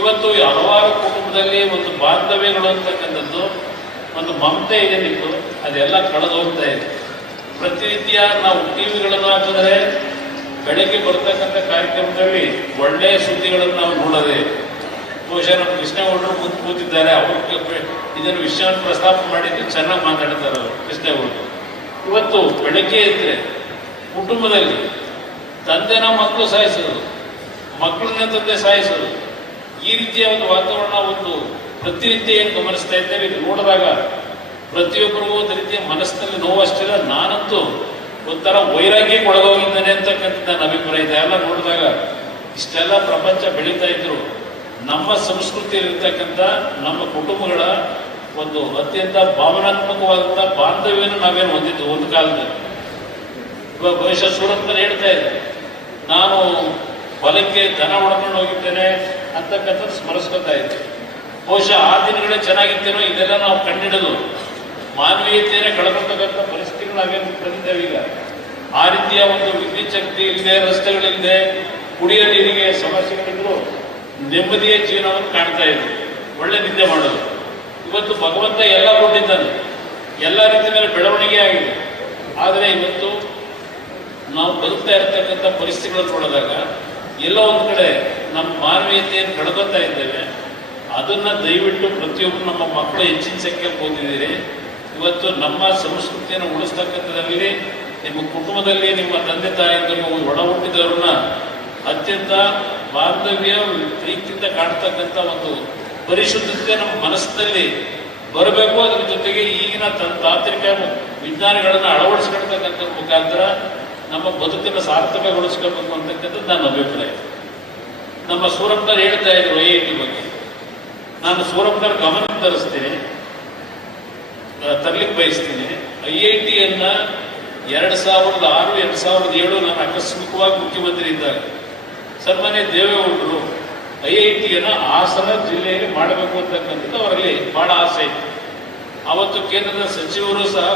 ಇವತ್ತು ಹಲವಾರು ಕುಟುಂಬದಲ್ಲಿ ಒಂದು ಬಾಂಧವ್ಯಗಳು ಅಂತಕ್ಕಂಥದ್ದು, ಒಂದು ಮಮತೆ ಏನಿತ್ತು ಅದೆಲ್ಲ ಕಳೆದು ಹೋಗ್ತಾ ಇದೆ. ಪ್ರತಿನಿತ್ಯ ನಾವು ಟಿವಿಗಳನ್ನು ಹಾಕಿದ್ರೆ ಬೆಳಗ್ಗೆ ಬರ್ತಕ್ಕಂಥ ಕಾರ್ಯಕ್ರಮದಲ್ಲಿ ಒಳ್ಳೆಯ ಸುದ್ದಿಗಳನ್ನು ನಾವು ನೋಡೋದೇ. ಬಹುಶಃ ನಮ್ಮ ಕೃಷ್ಣೇಗೌಡರು ಮುಂದೆ ಕೂತಿದ್ದಾರೆ, ಅವರು ಇದನ್ನು ವಿಷಯವನ್ನು ಪ್ರಸ್ತಾಪ ಮಾಡಿದ್ದು ಚೆನ್ನಾಗಿ ಮಾತಾಡ್ತಾರೆ ಅವರು ಕೃಷ್ಣೇಗೌಡರು. ಇವತ್ತು ಬೆಳಗ್ಗೆ ಇದ್ರೆ ಕುಟುಂಬದಲ್ಲಿ ತಂದೆನ ಮಕ್ಕಳು ಸಾಯಿಸೋದು, ಮಕ್ಕಳನ್ನ ತಂದೆ ಸಾಯಿಸೋದು, ಈ ರೀತಿಯ ಒಂದು ವಾತಾವರಣ ಒಂದು ಪ್ರತಿನಿತ್ಯ ಏನು ಗಮನಿಸ್ತಾ ಇದ್ದೇವೆ. ಇದು ನೋಡಿದಾಗ ಪ್ರತಿಯೊಬ್ಬರಿಗೂ ಒಂದು ರೀತಿಯ ಮನಸ್ಸಿನಲ್ಲಿ ನೋವಷ್ಟಿಲ್ಲ, ನಾನಂತೂ ಒಂಥರ ವೈರಾಗ್ಯಕ್ಕೆ ಒಳಗೋಗಿದ್ದೇನೆ ಅಂತಕ್ಕಂಥ ನನ್ನ ಅಭಿಪ್ರಾಯ ಇದೆ. ಎಲ್ಲ ನೋಡಿದಾಗ ಇಷ್ಟೆಲ್ಲ ಪ್ರಪಂಚ ಬೆಳೀತಾ ಇದ್ರು, ನಮ್ಮ ಸಂಸ್ಕೃತಿಯಲ್ಲಿರ್ತಕ್ಕಂಥ ನಮ್ಮ ಕುಟುಂಬಗಳ ಒಂದು ಅತ್ಯಂತ ಭಾವನಾತ್ಮಕವಾದಂಥ ಬಾಂಧವ್ಯವನ್ನು ನಾವೇನು ಹೊಂದಿದ್ದು ಒಂದು ಕಾಲದಲ್ಲಿ. ಇವಾಗ ಬಹುಶಃ ಸೂರತ್ನಲ್ಲಿ ಹೇಳ್ತಾ ಇದ್ದೆ, ನಾನು ಹೊಲಕ್ಕೆ ದನ ಹೊಡ್ಕೊಂಡು ಹೋಗಿದ್ದೇನೆ ಅಂತಕ್ಕಂಥದ್ದು ಸ್ಮರಿಸ್ಕೊತಾ ಇದ್ದೆ. ಬಹುಶಃ ಆ ದಿನಗಳೇ ಚೆನ್ನಾಗಿತ್ತೇನೋ, ಇದೆಲ್ಲ ನಾವು ಕಂಡಿಡೋದು ಮಾನವೀಯತೆಯನ್ನೇ ಕಳೆದತಕ್ಕಂಥ ಪರಿಸ್ಥಿತಿಗಳು ನಾವೇನು ಬಂದಿದ್ದೇವೆ ಈಗ. ಆ ರೀತಿಯ ಒಂದು ವಿದ್ಯುತ್ ಶಕ್ತಿ ಇಲ್ಲದೆ, ರಸ್ತೆಗಳಿಲ್ಲದೆ, ಕುಡಿಯೋ ನೀರಿಗೆ ಸಮಸ್ಯೆಗಳಿದ್ರು ನೆಮ್ಮದಿಯ ಜೀವನವನ್ನು ಕಾಣ್ತಾ ಇದ್ರು, ಒಳ್ಳೆ ನಿದ್ದೆ ಮಾಡೋದು. ಇವತ್ತು ಭಗವಂತ ಎಲ್ಲ ಕೊಟ್ಟಿದ್ದಾನೆ, ಎಲ್ಲ ರೀತಿಯಲ್ಲಿ ಬೆಳವಣಿಗೆ ಆಗಿದೆ. ಆದರೆ ಇವತ್ತು ನಾವು ಬದುಕ್ತಾ ಇರತಕ್ಕಂಥ ಪರಿಸ್ಥಿತಿಗಳನ್ನು ನೋಡಿದಾಗ ಎಲ್ಲೋ ಒಂದು ಕಡೆ ನಮ್ಮ ಮಾನವೀಯತೆಯನ್ನು ಕಳ್ಕೊತಾ ಇದ್ದೇವೆ. ಅದನ್ನ ದಯವಿಟ್ಟು ಪ್ರತಿಯೊಬ್ಬರು ನಮ್ಮ ಮಕ್ಕಳು ಹೆಚ್ಚಿನ ಸಂಖ್ಯೆಯಲ್ಲಿ ಓದಿದ್ದೀರಿ. ಇವತ್ತು ನಮ್ಮ ಸಂಸ್ಕೃತಿಯನ್ನು ಉಳಿಸ್ತಕ್ಕಂಥದ್ರಲ್ಲಿ ನಿಮ್ಮ ಕುಟುಂಬದಲ್ಲಿ ನಿಮ್ಮ ತಂದೆ ತಾಯಿಗಳು ಒಡ ಹುಟ್ಟಿದವ್ರನ್ನ ಅತ್ಯಂತ ಬಾಂಧವ್ಯ ಪ್ರೀತಿಯಿಂದ ಕಾಣ್ತಕ್ಕಂಥ ಒಂದು ಪರಿಶುದ್ಧತೆ ನಮ್ಮ ಮನಸ್ಸಿನಲ್ಲಿ ಬರಬೇಕು. ಅದರ ಜೊತೆಗೆ ಈಗಿನ ತಾಂತ್ರಿಕ ವಿಜ್ಞಾನಗಳನ್ನು ಅಳವಡಿಸ್ಕೊಳ್ತಕ್ಕಂಥ ಮುಖಾಂತರ ನಮ್ಮ ಬದುಕನ್ನು ಸಾರ್ಥಕಗೊಳಿಸ್ಕೋಬೇಕು ಅಂತಕ್ಕಂಥದ್ದು ನನ್ನ ಅಭಿಪ್ರಾಯ. ನಮ್ಮ ಸೂರಪ್ಪನವ್ರು ಹೇಳ್ತಾ ಇದ್ರು IIT ಬಗ್ಗೆ, ನಾನು ಸೂರಪ್ಪನವ್ರ ಗಮನ ತರಲಿಕ್ಕೆ ಬಯಸ್ತೀನಿ. IITಯನ್ನ 2006, 2007 ನಾನು ಆಕಸ್ಮಿಕವಾಗಿ ಮುಖ್ಯಮಂತ್ರಿ ಇದ್ದಾಗ ಸನ್ಮಾನ್ಯ ದೇವೇಗೌಡರು IITಯನ್ನ ಹಾಸನ ಜಿಲ್ಲೆಯಲ್ಲಿ ಮಾಡಬೇಕು ಅಂತಕ್ಕಂಥದ್ದು ಅವರಲ್ಲಿ ಬಹಳ ಆಸೆ ಇತ್ತು. ಅವತ್ತು ಕೇಂದ್ರದ ಸಚಿವರು ಸಹ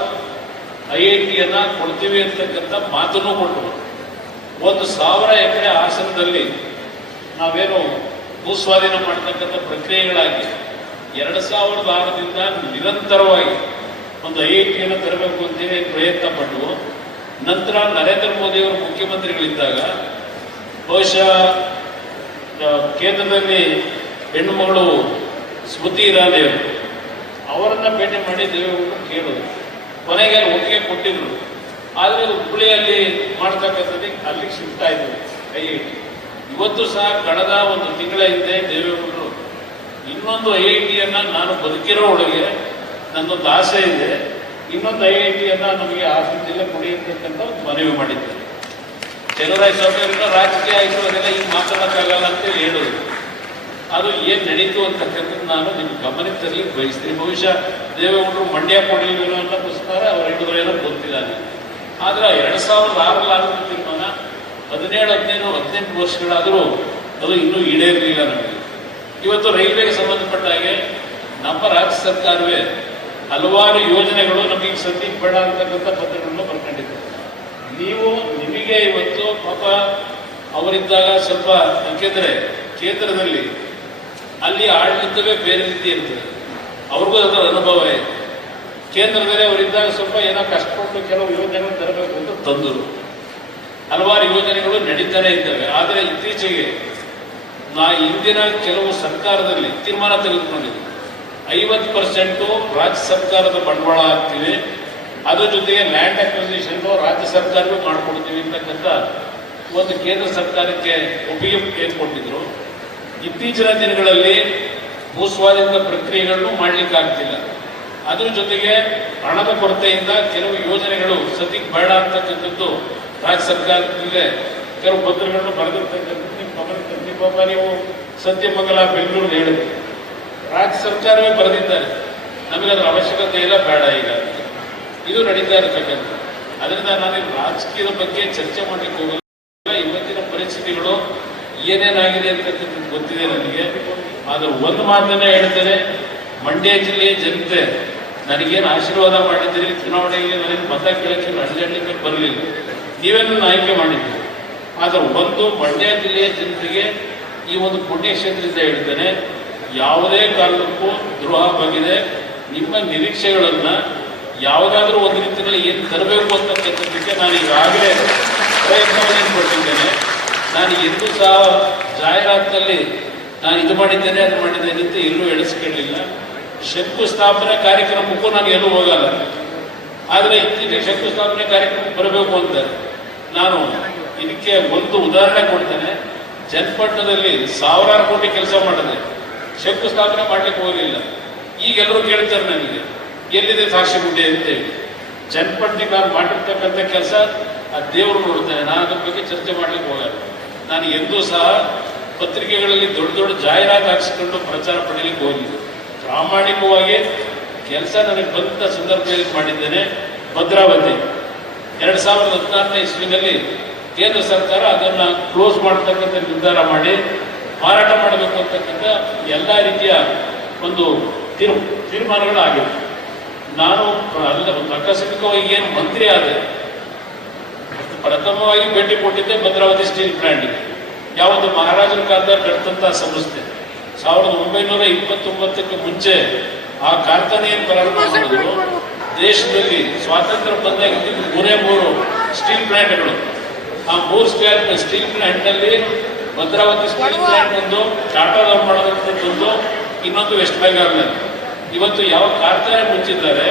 IITಯನ್ನ ಕೊಡ್ತೀವಿ ಅಂತಕ್ಕಂಥ ಮಾತನ್ನು ಕೊಟ್ಟರು. 1,000 ಎಕರೆ ಹಾಸನದಲ್ಲಿ ನಾವೇನು ಭೂಸ್ವಾಧೀನ ಮಾಡತಕ್ಕಂಥ ಪ್ರಕ್ರಿಯೆಗಳಾಗಿ 2006ರಿಂದ ನಿರಂತರವಾಗಿ ಒಂದು IITಯನ್ನು ತರಬೇಕು ಅಂತೇಳಿ ಪ್ರಯತ್ನ ಪಟ್ಟು, ನಂತರ ನರೇಂದ್ರ ಮೋದಿಯವರು ಮುಖ್ಯಮಂತ್ರಿಗಳಿದ್ದಾಗ ಬಹುಶಃ ಕೇಂದ್ರದಲ್ಲಿ ಹೆಣ್ಣು ಮಗಳು ಸ್ಮೃತಿ ಇರಾನಿ ಅವರನ್ನ ಭೇಟಿ ಮಾಡಿ ದೇವೇಗೌಡರು ಕೇಳಿದ್ರು. ಕೊನೆಗೆ ಒಪ್ಪಿಗೆ ಕೊಟ್ಟಿದ್ರು. ಆದರೆ ಹುಬ್ಬಳ್ಳಿಯಲ್ಲಿ ಮಾಡ್ತಕ್ಕಂಥದ್ದು ಅಲ್ಲಿಗೆ ಶಿಫ್ಟ್ ಆಯಿತು IIT. ಇವತ್ತು ಸಹ ಕಳೆದ ಒಂದು ತಿಂಗಳ ಹಿಂದೆ ದೇವೇಗೌಡರು ಇನ್ನೊಂದು IITಯನ್ನ ನಾನು ಬದುಕಿರೋ ಒಳಗೆ ನನ್ನೊಂದು ಆಸೆ ಇದೆ, ಇನ್ನೊಂದು IITಯನ್ನ ನಮಗೆ ಹಾಸನ ಜಿಲ್ಲೆ ಕೊಡಿ ಅಂತಕ್ಕಂಥ ಮನವಿ ಮಾಡಿದ್ದಾರೆ. ಚಲುವರಾಯ ಸ್ವಾಮಿಯವರಿಂದ ರಾಜಕೀಯ ಆಯಿತು, ಅದೆಲ್ಲ ಈಗ ಮಾತಾಡೋಕ್ಕಾಗಲ್ಲ ಅಂತೇಳಿ ಹೇಳೋದು. ಅದು ಏನು ನಡೀತು ಅಂತಕ್ಕಂಥದ್ದು ನಾನು ನಿಮ್ಗೆ ಗಮನಕ್ಕೆ ತರಲಿಕ್ಕೆ ಬಯಸ್ತೀನಿ. ಬಹುಶಃ ದೇವೇಗೌಡರು ಮಂಡ್ಯ ಕೊಡಲಿಲ್ಲ ಅನ್ನೋಕ್ಕೋಸ್ಕರ ಅವ್ರು ಹೇಳಿದ್ರು ಏನೋ ಗೊತ್ತಿಲ್ಲ. ಆದರೆ 2006 ಆದ ತೀರ್ಮಾನ 17, 15, 18 ವರ್ಷಗಳಾದರೂ ಅದು ಇನ್ನೂ ಈಡೇರಲಿಲ್ಲ ನಮಗೆ. ಇವತ್ತು ರೈಲ್ವೆಗೆ ಸಂಬಂಧಪಟ್ಟ ಹಾಗೆ ನಮ್ಮ ರಾಜ್ಯ ಸರ್ಕಾರವೇ ಹಲವಾರು ಯೋಜನೆಗಳು ನಮಗೆ ಸದ್ಯಕ್ಕೆ ಬೇಡ ಅಂತಕ್ಕಂಥ ಪತ್ರಗಳನ್ನು ಬರ್ಕೊಂಡಿದ್ದಾರೆ. ನಿಮಗೆ ಇವತ್ತು ಪಾಪ ಅವರಿದ್ದಾಗ ಸ್ವಲ್ಪ, ಯಾಕೆಂದರೆ ಕೇಂದ್ರದಲ್ಲಿ ಅಲ್ಲಿ ಆಡಳಿತವೇ ಬೇರೆ ರೀತಿ ಇರ್ತದೆ, ಅವ್ರಿಗೂ ಅದರ ಅನುಭವ ಇದೆ. ಕೇಂದ್ರದಲ್ಲಿ ಅವರಿದ್ದಾಗ ಸ್ವಲ್ಪ ಏನೋ ಕಷ್ಟಪಟ್ಟು ಕೆಲವು ಯೋಜನೆಗಳು ತರಬೇಕು ಅಂತ ತಂದರು. ಹಲವಾರು ಯೋಜನೆಗಳು ನಡೀತಾನೆ ಇದ್ದಾವೆ. ಆದರೆ ಇತ್ತೀಚೆಗೆ ಹಿಂದಿನ ಕೆಲವು ಸರ್ಕಾರದಲ್ಲಿ ತೀರ್ಮಾನ ತೆಗೆದುಕೊಂಡಿದೆ, 50% ರಾಜ್ಯ ಸರ್ಕಾರದ ಬಂಡವಾಳ ಹಾಕ್ತೀವಿ, ಅದ್ರ ಜೊತೆಗೆ ಲ್ಯಾಂಡ್ ಅಕ್ವಿಸಿಷನ್ ರಾಜ್ಯ ಸರ್ಕಾರವೇ ಮಾಡಿಕೊಡ್ತೀವಿ ಅಂತಕ್ಕಂಥ ಒಂದು ಕೇಂದ್ರ ಸರ್ಕಾರಕ್ಕೆ ಒಪ್ಪಿಗೆ ಕೊಟ್ಟಿದ್ರು. ಇತ್ತೀಚಿನ ದಿನಗಳಲ್ಲಿ ಭೂಸ್ವಾಧೀನದ ಪ್ರಕ್ರಿಯೆಗಳನ್ನು ಮಾಡಲಿಕ್ಕೆ ಆಗ್ತಿಲ್ಲ. ಅದ್ರ ಜೊತೆಗೆ ಹಣದ ಕೊರತೆಯಿಂದ ಕೆಲವು ಯೋಜನೆಗಳು ಸದ್ಯಕ್ಕೆ ಬೇಡ ಅಂತಕ್ಕಂಥದ್ದು ರಾಜ್ಯ ಸರ್ಕಾರದಲ್ಲೇ ಕೆಲವು ಪತ್ರಗಳನ್ನು ಬರೆದಿರ್ತಕ್ಕಂಥದ್ದು ಪಾಪ ನೀವು ಸತ್ಯಮಂಗಲ ಬೆಂಗಳೂರು ಹೇಳಿದ್ರು, ರಾಜ್ಯ ಸರ್ಕಾರವೇ ಬರೆದಿದ್ದಾರೆ, ನಮಗೆ ಅದರ ಅವಶ್ಯಕತೆ ಇಲ್ಲ, ಬೇಡ ಈಗ ಇದು ನಡೀತಾ ಇರತಕ್ಕಂಥ. ಅದರಿಂದ ನಾನು ರಾಜಕೀಯದ ಬಗ್ಗೆ ಚರ್ಚೆ ಮಾಡಲಿಕ್ಕೆ ಹೋಗಲ್ಲ. ಇವತ್ತಿನ ಪರಿಸ್ಥಿತಿಗಳು ಏನೇನಾಗಿದೆ ಅಂತಕ್ಕಂಥದ್ದು ಗೊತ್ತಿದೆ ನನಗೆ. ಆದರೆ ಒಂದು ಮಾತನ್ನೇ ಹೇಳ್ತೇನೆ, ಮಂಡ್ಯ ಜಿಲ್ಲೆಯ ಜನತೆ ನನಗೇನು ಆಶೀರ್ವಾದ ಮಾಡಿದ್ದೀರಿ, ಚುನಾವಣೆಯಲ್ಲಿ ನನಗೆ ಮತ ಕೇಳಕ್ಕೆ ಅಡ್ಡಾಡಲಿಕ್ಕೆ ಬರಲಿಲ್ಲ, ನೀವೇನು ಆಯ್ಕೆ ಮಾಡಿದ್ದೀರಿ. ಆದರೆ ಒಂದು ಮಂಡ್ಯ ಜಿಲ್ಲೆಯ ಜನತೆಗೆ ಈ ಒಂದು ಪುಣ್ಯಕ್ಷೇತ್ರದಿಂದ ಹೇಳ್ತೇನೆ, ಯಾವುದೇ ಕಾರಣಕ್ಕೂ ದ್ರೋಹ ಬಗೆದೆ ನಿಮ್ಮ ನಿರೀಕ್ಷೆಗಳನ್ನು ಯಾವುದಾದ್ರೂ ಒಂದು ರೀತಿಯಲ್ಲಿ ಏನು ತರಬೇಕು ಅಂತಕ್ಕಂಥದ್ದಕ್ಕೆ ನಾನು ಈಗಾಗಲೇ ಪ್ರಯತ್ನವನ್ನು ಕೊಟ್ಟಿದ್ದೇನೆ. ನಾನು ಎಂದೂ ಸಹ ಜಾಹೀರಾತಿನಲ್ಲಿ ನಾನು ಇದು ಮಾಡಿದ್ದೇನೆ ಅದು ಮಾಡಿದ್ದೇನೆ ಅಂತ ಎಲ್ಲೂ ಎಣಿಸ್ಕೊಳ್ಳಿಲ್ಲ. ಶಂಕುಸ್ಥಾಪನೆ ಕಾರ್ಯಕ್ರಮಕ್ಕೂ ನಾನು ಎಲ್ಲೂ ಹೋಗಲ್ಲ. ಆದರೆ ಇತ್ತೀಚೆಗೆ ಶಂಕುಸ್ಥಾಪನೆ ಕಾರ್ಯಕ್ರಮಕ್ಕೆ ಬರಬೇಕು ಅಂತಾರೆ. ನಾನು ಇದಕ್ಕೆ ಒಂದು ಉದಾಹರಣೆ ಕೊಡ್ತೇನೆ. ಚನ್ನಪಟ್ಟಣದಲ್ಲಿ ಸಾವಿರಾರು ಕೋಟಿ ಕೆಲಸ ಮಾಡಿದೆ, ಶಂಕುಸ್ಥಾಪನೆ ಮಾಡ್ಲಿಕ್ಕೆ ಹೋಗಲಿಲ್ಲ. ಈಗೆಲ್ಲರೂ ಕೇಳ್ತಾರೆ ನನಗೆ ಎಲ್ಲಿದೆ ಸಾಕ್ಷಿ ಗುಡ್ಡೆ ಅಂತೇಳಿ. ಚನ್ನಪಟ್ಟಣಕ್ಕೆ ನಾನು ಮಾಡಿರ್ತಕ್ಕಂಥ ಕೆಲಸ ಆ ದೇವರು ನೋಡ್ತಾನೆ, ನಾನು ಅದ್ರ ಬಗ್ಗೆ ಚರ್ಚೆ ಮಾಡ್ಲಿಕ್ಕೆ ಹೋಗಲ್ಲ. ನಾನು ಎಂದೂ ಸಹ ಪತ್ರಿಕೆಗಳಲ್ಲಿ ದೊಡ್ಡ ದೊಡ್ಡ ಜಾಹೀರಾತು ಹಾಕಿಸ್ಕೊಂಡು ಪ್ರಚಾರ ಪಡೀಲಿಕ್ಕೆ ಹೋಗಿದ್ದು. ಪ್ರಾಮಾಣಿಕವಾಗಿ ಕೆಲಸ ನನಗೆ ಬಂದ ಸಂದರ್ಭದಲ್ಲಿ ಮಾಡಿದ್ದೇನೆ. ಭದ್ರಾವತಿ 2014ನೇ ಇಸ್ವಿನಲ್ಲಿ ಕೇಂದ್ರ ಸರ್ಕಾರ ಅದನ್ನು ಕ್ಲೋಸ್ ಮಾಡತಕ್ಕಂಥ ನಿರ್ಧಾರ ಮಾಡಿ ಮಾರಾಟ ಮಾಡಬೇಕು ಅಂತಕ್ಕಂಥ ಎಲ್ಲ ರೀತಿಯ ಒಂದು ತೀರ್ಮಾನಗಳು ಆಗಿವೆ. ನಾನು ಆಕಸ್ಮಿಕವಾಗಿ ಏನು ಮಂತ್ರಿ ಆದೆ, ಪ್ರಥಮವಾಗಿ ಭೇಟಿ ಕೊಟ್ಟಿದ್ದೆ ಭದ್ರಾವತಿ ಸ್ಟೀಲ್ ಪ್ಲಾಂಟ್ಗೆ. ಯಾವುದು ಮಹಾರಾಜರ ಕಾಲದಲ್ಲಿ ಕಟ್ಟಿದಂತಹ ಸಂಸ್ಥೆ. 1929ಕ್ಕೆ ಮುಂಚೆ ಆ ಕಾರ್ಖಾನೆಯನ್ನು ಪ್ರಾರಂಭ ಮಾಡಿದ್ರು. ದೇಶದಲ್ಲಿ ಸ್ವಾತಂತ್ರ್ಯ ಬಂದಾಗ 3 ಸ್ಟೀಲ್ ಪ್ಲಾಂಟ್ಗಳು. ಆ 3 ಸ್ಟೀಲ್ ಪ್ಲಾಂಟ್ನಲ್ಲಿ ಭದ್ರಾವತಿ ಸ್ಟೀಲ್ ಪ್ಲಾಂಟ್ ಒಂದು, ಟಾಟಾದವ್ರು ಮಾಡೋದಂಥದ್ದೊಂದು, ಇನ್ನೊಂದು ವೆಸ್ಟ್ ಬೆಂಗಾಲ್ನಲ್ಲಿ. ಇವತ್ತು ಯಾವ ಕಾರ್ಖಾನೆ ಮುಚ್ಚಿದ್ದಾರೆ,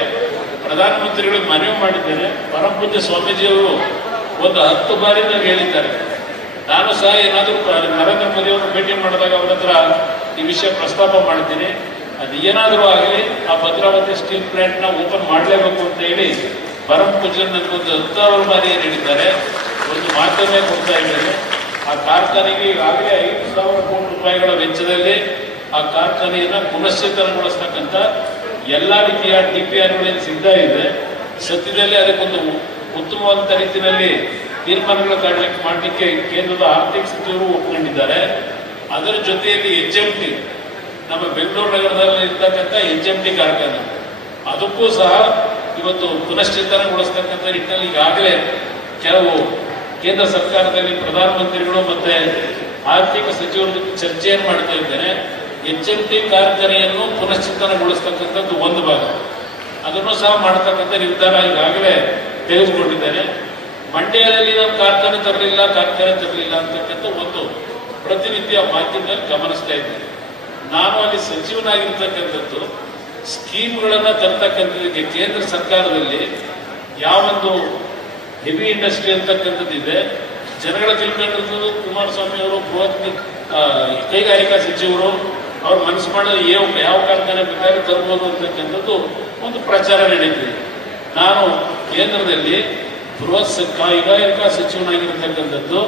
ಪ್ರಧಾನಮಂತ್ರಿಗಳಿಗೆ ಮನವಿ ಮಾಡಿದ್ದೇನೆ. ಪರಮಪೂಜ್ಯ ಸ್ವಾಮೀಜಿಯವರು ಒಂದು 10 ಬಾರಿ ನನಗೆ ಹೇಳಿದ್ದಾರೆ. ನಾನು ಸಹ ಏನಾದರೂ ನರೇಂದ್ರ ಮೋದಿ ಅವರು ಭೇಟಿ ಮಾಡಿದಾಗ ಅವರ ಹತ್ರ ಈ ವಿಷಯ ಪ್ರಸ್ತಾಪ ಮಾಡ್ತೀನಿ. ಅದು ಏನಾದರೂ ಆಗಲಿ ಆ ಭದ್ರಾವತಿ ಸ್ಟೀಲ್ ಪ್ಲಾಂಟ್ನ ಓಪನ್ ಮಾಡಲೇಬೇಕು ಅಂತ ಹೇಳಿ ಪರಮಪೂಜ್ಯ ನನಗೊಂದು 10 ಬಾರಿ ಹೇಳಿದ್ದಾರೆ. ಒಂದು ಮಾತನ್ನೇ ಕೊಡ್ತಾ ಇದ್ದಾರೆ. ಆ ಕಾರ್ಖಾನೆಗೆ ಈಗಾಗಲೇ 5,000 ಕೋಟಿ ರೂಪಾಯಿಗಳ ವೆಚ್ಚದಲ್ಲಿ ಆ ಕಾರ್ಖಾನೆಯನ್ನು ಪುನಶ್ಚೇತನಗೊಳಿಸ್ತಕ್ಕಂಥ ಎಲ್ಲ ರೀತಿಯ DPRಗಳೇನು ಸಿದ್ಧ ಇದೆ. ಸದ್ಯದಲ್ಲೇ ಅದಕ್ಕೊಂದು ಉತ್ತಮವಾದ ರೀತಿಯಲ್ಲಿ ತೀರ್ಮಾನಗಳು ಮಾಡಲಿಕ್ಕೆ ಕೇಂದ್ರದ ಆರ್ಥಿಕ ಸಚಿವರು ಒಪ್ಪಿಕೊಂಡಿದ್ದಾರೆ. ಅದರ ಜೊತೆಯಲ್ಲಿ HMT, ನಮ್ಮ ಬೆಂಗಳೂರು ನಗರದಲ್ಲಿ ಇರ್ತಕ್ಕಂಥ HMT ಕಾರ್ಖಾನೆ, ಅದಕ್ಕೂ ಸಹ ಇವತ್ತು ಪುನಶ್ಚೇತನಗೊಳಿಸ್ತಕ್ಕಂಥ ನಿಟ್ಟಿನಲ್ಲಿ ಈಗಾಗಲೇ ಕೆಲವು ಕೇಂದ್ರ ಸರ್ಕಾರದಲ್ಲಿ ಪ್ರಧಾನಮಂತ್ರಿಗಳು ಮತ್ತೆ ಆರ್ಥಿಕ ಸಚಿವರ ಜೊತೆ ಚರ್ಚೆಯನ್ನು ಮಾಡ್ತಾ ಇದ್ದೇನೆ. HMT ಕಾರ್ಖಾನೆಯನ್ನು ಪುನಶ್ಚೇತನಗೊಳಿಸ್ತಕ್ಕಂಥದ್ದು ಒಂದು ಭಾಗ, ಅದನ್ನು ಸಹ ಮಾಡತಕ್ಕಂಥ ನಿರ್ಧಾರ ಈಗಾಗಲೇ ತೆಗೆದುಕೊಂಡಿದ್ದೇನೆ. ಮಂಡ್ಯದಲ್ಲಿ ನಾವು ಕಾರ್ಖಾನೆ ತರಲಿಲ್ಲ ಅಂತಕ್ಕಂಥ ಒಂದು ಪ್ರತಿನಿತ್ಯ ಮಾಧ್ಯಮದಲ್ಲಿ ಗಮನಿಸ್ತಾ ಇದ್ದೇನೆ. ನಾನು ಅಲ್ಲಿ ಸಚಿವನಾಗಿರ್ತಕ್ಕಂಥದ್ದು ಸ್ಕೀಮ್ಗಳನ್ನು ತರ್ತಕ್ಕಂಥದ್ದಕ್ಕೆ ಕೇಂದ್ರ ಸರ್ಕಾರದಲ್ಲಿ ಯಾವೊಂದು ಹೆವಿ ಇಂಡಸ್ಟ್ರಿ ಅಂತಕ್ಕಂಥದ್ದಿದೆ. ಜನಗಳ ತಿಳ್ಕೊಂಡಿರ್ತದ್ದು ಕುಮಾರಸ್ವಾಮಿ ಅವರು ಕೈಗಾರಿಕಾ ಸಚಿವರು ಅವ್ರು ಮನಸ್ಸು ಮಾಡೋದು ಯಾವ ಕಾರ್ಖಾನೆ ಬೇಕಾದ್ರೆ ತರ್ಬೋದು ಅಂತಕ್ಕಂಥದ್ದು ಒಂದು ಪ್ರಚಾರ ನಡೀತಿದೆ. ನಾನು ಕೇಂದ್ರದಲ್ಲಿ ಕೈಗಾರಿಕಾ ಸಚಿವನಾಗಿರ್ತಕ್ಕಂಥದ್ದು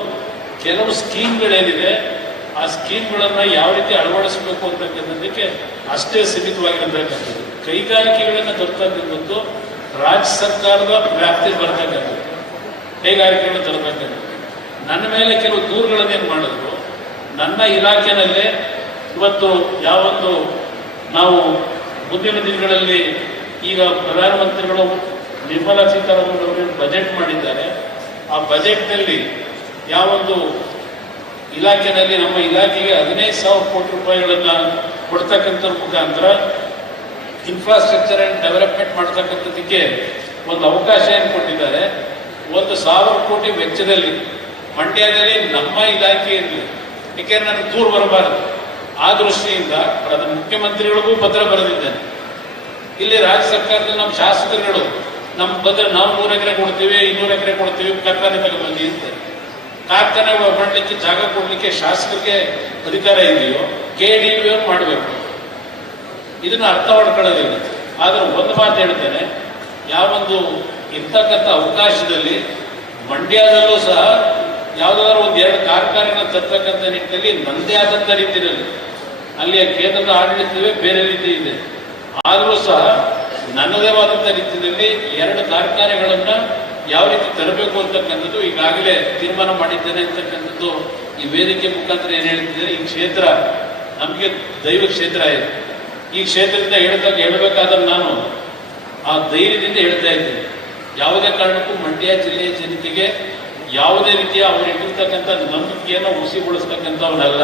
ಕೆಲವು ಸ್ಕೀಮ್ಗಳೇನಿದೆ ಆ ಸ್ಕೀಮ್ಗಳನ್ನು ಯಾವ ರೀತಿ ಅಳವಡಿಸಬೇಕು ಅಂತಕ್ಕಂಥದ್ದಕ್ಕೆ ಅಷ್ಟೇ ಸೀಮಿತವಾಗಿರತಕ್ಕಂಥದ್ದು. ಕೈಗಾರಿಕೆಗಳನ್ನು ತರ್ತಕ್ಕಂಥದ್ದು ರಾಜ್ಯ ಸರ್ಕಾರದ ವ್ಯಾಪ್ತಿ ಬರ್ತಕ್ಕಂಥದ್ದು, ಕೈಗಾರಿಕೆಗಳನ್ನು ತರತಕ್ಕಂಥದ್ದು. ನನ್ನ ಮೇಲೆ ಕೆಲವು ದೂರುಗಳನ್ನೇನು ಮಾಡಿದ್ರು. ನನ್ನ ಇಲಾಖೆಯಲ್ಲೇ ಇವತ್ತು ಯಾವೊಂದು ನಾವು ಮುಂದಿನ ದಿನಗಳಲ್ಲಿ ಈಗ ಪ್ರಧಾನಮಂತ್ರಿಗಳು ನಿರ್ಮಲಾ ಸೀತಾರಾಮನ್ ಅವರು ಬಜೆಟ್ ಮಾಡಿದ್ದಾರೆ. ಆ ಬಜೆಟ್ನಲ್ಲಿ ಯಾವೊಂದು ಇಲಾಖೆಯಲ್ಲಿ ನಮ್ಮ ಇಲಾಖೆಗೆ 15,000 ಕೋಟಿ ರೂಪಾಯಿಗಳನ್ನು ಕೊಡ್ತಕ್ಕಂಥ ಮುಖಾಂತರ ಇನ್ಫ್ರಾಸ್ಟ್ರಕ್ಚರ್ ಆ್ಯಂಡ್ ಡೆವಲಪ್ಮೆಂಟ್ ಮಾಡ್ತಕ್ಕಂಥದ್ದಕ್ಕೆ ಒಂದು ಅವಕಾಶ ಏನು ಕೊಟ್ಟಿದ್ದಾರೆ. 1,000 ಕೋಟಿ ವೆಚ್ಚದಲ್ಲಿ ಮಂಡ್ಯದಲ್ಲಿ ನಮ್ಮ ಇಲಾಖೆಯಲ್ಲಿ, ಏಕೆಂದರೆ ನನಗೆ ದೂರ ಬರಬಾರದು ಆ ದೃಷ್ಟಿಯಿಂದ ಮುಖ್ಯಮಂತ್ರಿಗಳಿಗೂ ಪತ್ರ ಬರೆದಿದ್ದೇನೆ. ಇಲ್ಲಿ ರಾಜ್ಯ ಸರ್ಕಾರದಲ್ಲಿ ನಮ್ಮ ಶಾಸಕರುಗಳು ನಮ್ಮ ಬಂದರೆ ನಾವು 100 ಎಕರೆ ಕೊಡ್ತೀವಿ, 200 ಎಕರೆ ಕೊಡ್ತೀವಿ, ಕಾರ್ಖಾನೆ ತಗೊಂಡ್ಬಂದಿ ಅಂತ. ಕಾರ್ಖಾನೆ ಮಾಡಲಿಕ್ಕೆ ಜಾಗ ಕೊಡಲಿಕ್ಕೆ ಶಾಸಕರಿಗೆ ಅಧಿಕಾರ ಇದೆಯೋ KDV ಮಾಡಬೇಕು. ಇದನ್ನು ಅರ್ಥ ಮಾಡ್ಕೊಳ್ಳೋದಿಲ್ಲ. ಆದರೆ ಒಂದು ಮಾತು ಹೇಳ್ತೇನೆ, ಯಾವೊಂದು ಇರ್ತಕ್ಕಂಥ ಅವಕಾಶದಲ್ಲಿ ಮಂಡ್ಯದಲ್ಲೂ ಸಹ ಯಾವುದಾದ್ರೂ 1-2 ಕಾರ್ಖಾನೆಗಳ ತರ್ತಕ್ಕಂಥ ನಿಟ್ಟಿನಲ್ಲಿ ನನ್ನದೇ ಆದಂಥ ರೀತಿಯಲ್ಲಿ, ಅಲ್ಲಿಯ ಕೇಂದ್ರದ ಆಡಳಿತವೇ ಬೇರೆ ರೀತಿ ಇದೆ. ಆದರೂ ಸಹ ನನ್ನದೇ ಆದಂಥ ರೀತಿಯಲ್ಲಿ 2 ಕಾರ್ಖಾನೆಗಳನ್ನು ಯಾವ ರೀತಿ ತರಬೇಕು ಅಂತಕ್ಕಂಥದ್ದು ಈಗಾಗಲೇ ತೀರ್ಮಾನ ಮಾಡಿದ್ದೇನೆ ಅಂತಕ್ಕಂಥದ್ದು ಈ ವೇದಿಕೆ ಮುಖಾಂತರ ಏನು ಹೇಳ್ತಿದ್ದಾರೆ. ಈ ಕ್ಷೇತ್ರ ನಮಗೆ ದೈವ ಕ್ಷೇತ್ರ ಇದೆ. ಈ ಕ್ಷೇತ್ರದಿಂದ ಹೇಳಬೇಕಾದ್ರೆ ನಾನು ಆ ಧೈರ್ಯದಿಂದ ಹೇಳ್ತಾ ಇದ್ದೇನೆ. ಯಾವುದೇ ಕಾರಣಕ್ಕೂ ಮಂಡ್ಯ ಜಿಲ್ಲೆಯ ಜನತೆಗೆ ಯಾವುದೇ ರೀತಿಯ ಅವರಿಟ್ಟಿರ್ತಕ್ಕಂಥ ನಂಬಿಕೆಯನ್ನು ಹುಸಿಗೊಳಿಸ್ತಕ್ಕಂಥವನ್ನಲ್ಲ.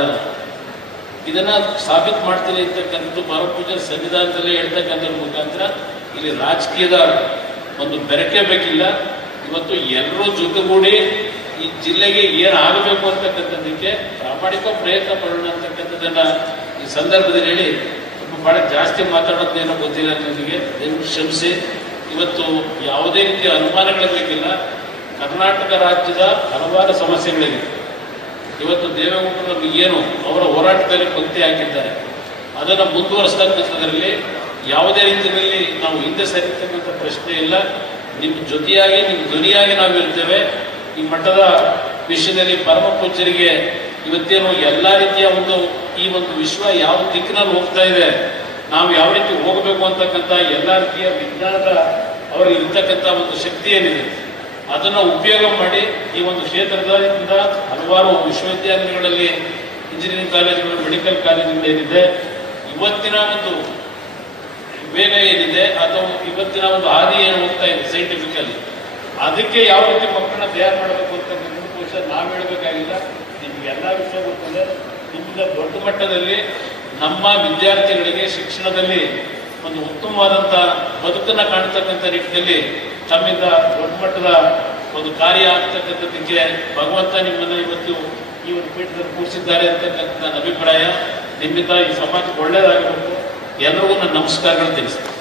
ಇದನ್ನ ಸಾಬೀತು ಮಾಡ್ತೀನಿ ಅಂತಕ್ಕಂಥದ್ದು ಭಾರತ ಪೂಜೆ ಸಂವಿಧಾನದಲ್ಲೇ ಹೇಳ್ತಕ್ಕಂಥದ್ರ ಮುಖಾಂತರ ಇಲ್ಲಿ ರಾಜಕೀಯದ ಒಂದು ಬೆರಕೆ ಬೇಕಿಲ್ಲ. ಇವತ್ತು ಎಲ್ಲರೂ ಜೊತೆಗೂಡಿ ಈ ಜಿಲ್ಲೆಗೆ ಏನು ಆಗಬೇಕು ಅಂತಕ್ಕಂಥದ್ದಕ್ಕೆ ಪ್ರಾಮಾಣಿಕ ಪ್ರಯತ್ನ ಪಡೋಣ ಅಂತಕ್ಕಂಥದ್ದನ್ನ ಈ ಸಂದರ್ಭದಲ್ಲಿ ಹೇಳಿ ಬಹಳ ಜಾಸ್ತಿ ಮಾತಾಡೋದೇನೋ ಗೊತ್ತಿಲ್ಲ ನನಗೆ, ಕ್ಷಮಿಸಿ. ಇವತ್ತು ಯಾವುದೇ ರೀತಿಯ ಅನುಮಾನಗಳ ಬೇಕಿಲ್ಲ. ಕರ್ನಾಟಕ ರಾಜ್ಯದ ಹಲವಾರು ಸಮಸ್ಯೆಗಳಿವೆ. ಇವತ್ತು ದೇವೇಗೌಡರು ಏನು ಅವರ ಹೋರಾಟದಲ್ಲಿ ಪಂಕ್ತಿ ಹಾಕಿದ್ದಾರೆ, ಅದನ್ನು ಮುಂದುವರಿಸ್ತಕ್ಕಂಥದ್ರಲ್ಲಿ ಯಾವುದೇ ರೀತಿಯಲ್ಲಿ ನಾವು ಹಿಂದೆ ಸರಿತಕ್ಕಂಥ ಪ್ರಶ್ನೆ ಇಲ್ಲ. ನಿಮ್ಮ ಜೊತೆಯಾಗಿ ನಿಮ್ಮ ಧ್ವನಿಯಾಗಿ ನಾವು ಇರ್ತೇವೆ. ಈ ಮಠದ ವಿಷಯದಲ್ಲಿ ಪರಮ ಪೂಜ್ಯರಿಗೆ ಇವತ್ತೇನು ಎಲ್ಲ ರೀತಿಯ ಈ ಒಂದು ವಿಶ್ವ ಯಾವ ದಿಕ್ಕಿನಲ್ಲಿ ಹೋಗ್ತಾ ಇದೆ, ನಾವು ಯಾವ ರೀತಿ ಹೋಗಬೇಕು ಅಂತಕ್ಕಂಥ ಎಲ್ಲ ರೀತಿಯ ವಿಜ್ಞಾನದ ಅವರಿಗೆ ಇರ್ತಕ್ಕಂಥ ಒಂದು ಶಕ್ತಿ ಏನಿದೆ ಅದನ್ನು ಉಪಯೋಗ ಮಾಡಿ ಈ ಒಂದು ಕ್ಷೇತ್ರದಿಂದ ಹಲವಾರು ವಿಶ್ವವಿದ್ಯಾಲಯಗಳಲ್ಲಿ, ಇಂಜಿನಿಯರಿಂಗ್ ಕಾಲೇಜುಗಳು, ಮೆಡಿಕಲ್ ಕಾಲೇಜುಗಳು ಏನಿದೆ, ಇವತ್ತಿನ ಒಂದು ವೇಗ ಏನಿದೆ ಅಥವಾ ಇವತ್ತಿನ ಒಂದು ಹಾದಿ ಏನು ಹೋಗ್ತಾ ಇದೆ ಸೈಂಟಿಫಿಕಲಿ, ಅದಕ್ಕೆ ಯಾವ ರೀತಿ ಮಕ್ಕಳನ್ನ ತಯಾರು ಮಾಡಬೇಕು ಅಂತ ಬಹುಶಃ ನಾವು ಹೇಳಬೇಕಾಗಿಲ್ಲ. ನಿಮಗೆಲ್ಲ ವಿಷಯ ಗೊತ್ತಿದೆ. ನಿಮ್ಮಿಂದ ದೊಡ್ಡ ಮಟ್ಟದಲ್ಲಿ ನಮ್ಮ ವಿದ್ಯಾರ್ಥಿಗಳಿಗೆ ಶಿಕ್ಷಣದಲ್ಲಿ ಒಂದು ಉತ್ತಮವಾದಂಥ ಬದುಕನ್ನು ಕಾಣ್ತಕ್ಕಂಥ ನಿಟ್ಟಿನಲ್ಲಿ ತಮ್ಮಿಂದ ದೊಡ್ಡ ಮಟ್ಟದ ಒಂದು ಕಾರ್ಯ ಆಗ್ತಕ್ಕಂಥದ್ದಕ್ಕೆ ಭಗವಂತ ನಿಮ್ಮನ್ನು ಇವತ್ತು ಈ ಒಂದು ಪೀಠದಲ್ಲಿ ಕೂರಿಸಿದ್ದಾರೆ ಅಂತಕ್ಕಂಥ ನನ್ನ ಅಭಿಪ್ರಾಯ. ನಿಮ್ಮಿಂದ ಈ ಸಮಾಜಕ್ಕೆ ಒಳ್ಳೆಯದಾಗಬೇಕು. ಎಲ್ಲರಿಗೂ ನನ್ನ ನಮಸ್ಕಾರಗಳು ತಿಳಿಸ್ತೀನಿ.